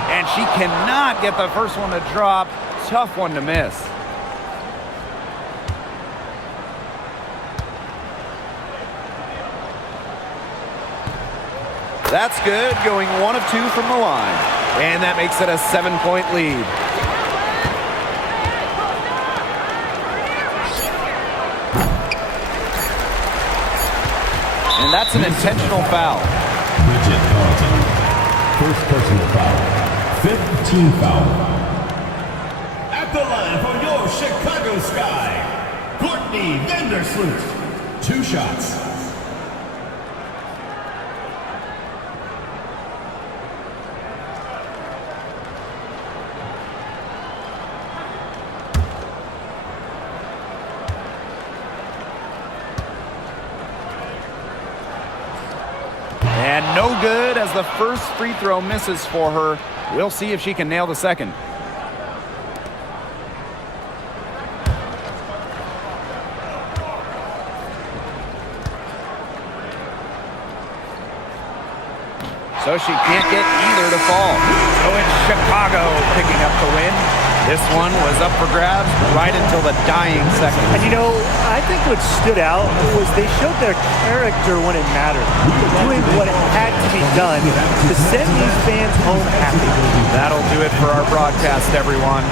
And she cannot get the first one to drop. Tough one to miss. That's good, going 1 of 2 from the line. And that makes it a 7-point lead. And that's an intentional foul. Bridget Carlton. First personal foul. Fifth team foul. At the line for your Chicago Sky, Courtney Vandersloot. 2 shots. And no good as the first free throw misses for her. We'll see if she can nail the second. So she can't get either to fall. So it's Chicago picking up the win. This one was up for grabs right until the dying seconds. And you know, I think what stood out was they showed their character when it mattered. Doing what had to be done to send these fans home happy. That'll do it for our broadcast, everyone.